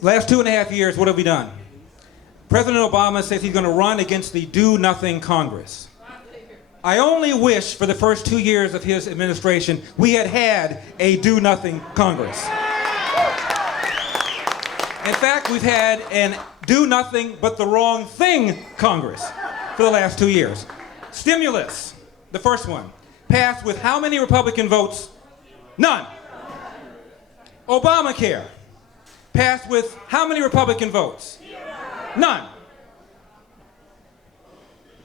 Last 2.5 years, what have we done? President Obama says he's going to run against the do-nothing Congress. I only wish for the first 2 years of his administration we had had a do-nothing Congress. In fact, we've had an do-nothing but the wrong thing Congress for the last 2 years. Stimulus, the first one, passed with how many Republican votes? None. Obamacare, passed with how many Republican votes? None.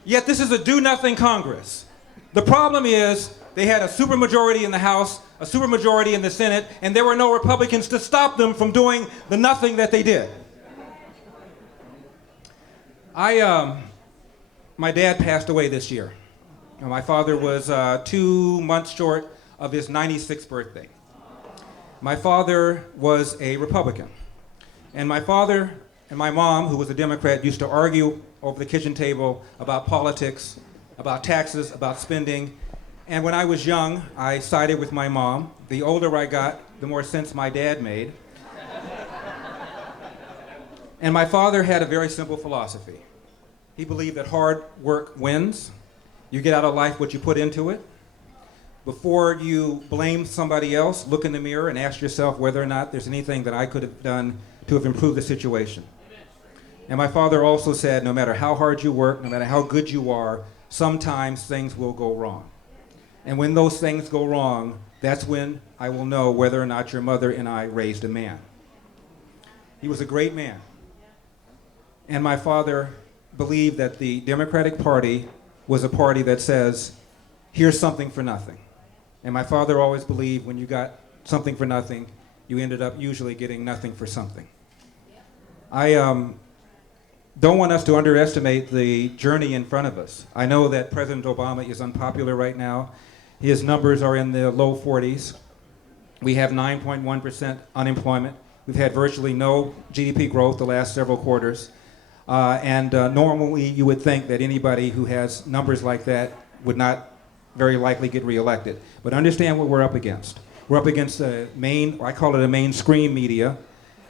Yet this is a do-nothing Congress. The problem is they had a supermajority in the House, a supermajority in the Senate, and there were no Republicans to stop them from doing the nothing that they did. My dad passed away this year. My father was 2 months short of his 96th birthday. My father was a Republican. And my father and my mom, who was a Democrat, used to argue over the kitchen table about politics, about taxes, about spending. And when I was young, I sided with my mom. The older I got, the more sense my dad made. And my father had a very simple philosophy. He believed that hard work wins. You get out of life what you put into it. Before you blame somebody else, look in the mirror and ask yourself whether or not there's anything that I could have done to have improved the situation. And my father also said, no matter how hard you work, no matter how good you are, sometimes things will go wrong. And when those things go wrong, that's when I will know whether or not your mother and I raised a man. He was a great man. And my father believed that the Democratic Party was a party that says, here's something for nothing. And my father always believed when you got something for nothing, you ended up usually getting nothing for something. I don't want us to underestimate the journey in front of us. I know that President Obama is unpopular right now. His numbers are in the low 40s. We have 9.1% unemployment. We've had virtually no GDP growth the last several quarters. Normally you would think that anybody who has numbers like that would not very likely get reelected. But understand what we're up against. We're up against I call it a mainstream media,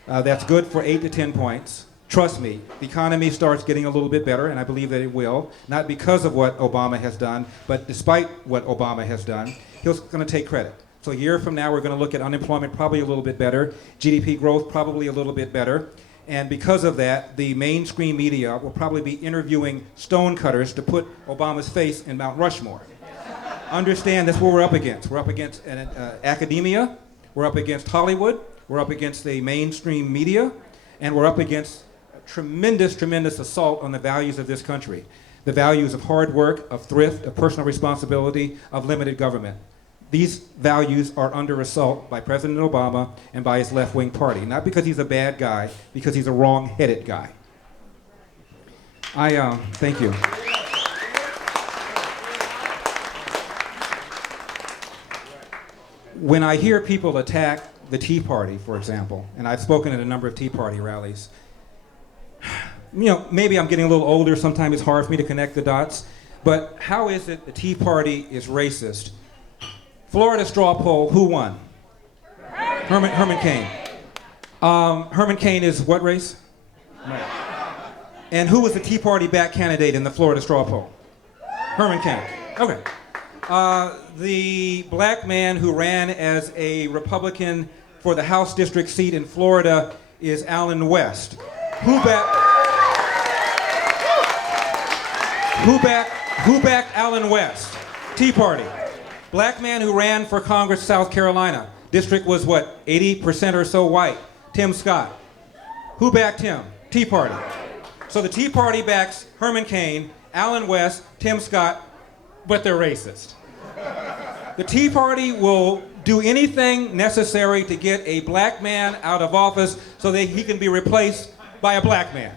that's good for 8 to 10 points. Trust me, the economy starts getting a little bit better, and I believe that it will, not because of what Obama has done, but despite what Obama has done. He's going to take credit. So a year from now, we're going to look at unemployment probably a little bit better, GDP growth probably a little bit better, and because of that, the mainstream media will probably be interviewing stonecutters to put Obama's face in Mount Rushmore. Understand that's what we're up against. We're up against academia, we're up against Hollywood, we're up against the mainstream media, and we're up against tremendous, tremendous assault on the values of this country. The values of hard work, of thrift, of personal responsibility, of limited government. These values are under assault by President Obama and by his left-wing party. Not because he's a bad guy, because he's a wrong-headed guy. Thank you. When I hear people attack the Tea Party, for example, and I've spoken at a number of Tea Party rallies, maybe I'm getting a little older, sometimes it's hard for me to connect the dots, but how is it the Tea Party is racist? Florida straw poll, who won? Herman Cain. Herman Cain is what race? Right. And who was the Tea Party back candidate in the Florida straw poll? Herman Cain. Okay. The black man who ran as a Republican for the House district seat in Florida is Allen West. Who backed Allen West? Tea Party. Black man who ran for Congress, South Carolina. District was what, 80% or so white? Tim Scott. Who backed him? Tea Party. So the Tea Party backs Herman Cain, Allen West, Tim Scott, but they're racist. The Tea Party will do anything necessary to get a black man out of office so that he can be replaced by a black man.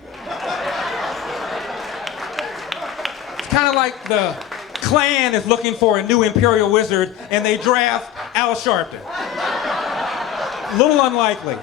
It's kind of like the Klan is looking for a new imperial wizard and they draft Al Sharpton. A little unlikely.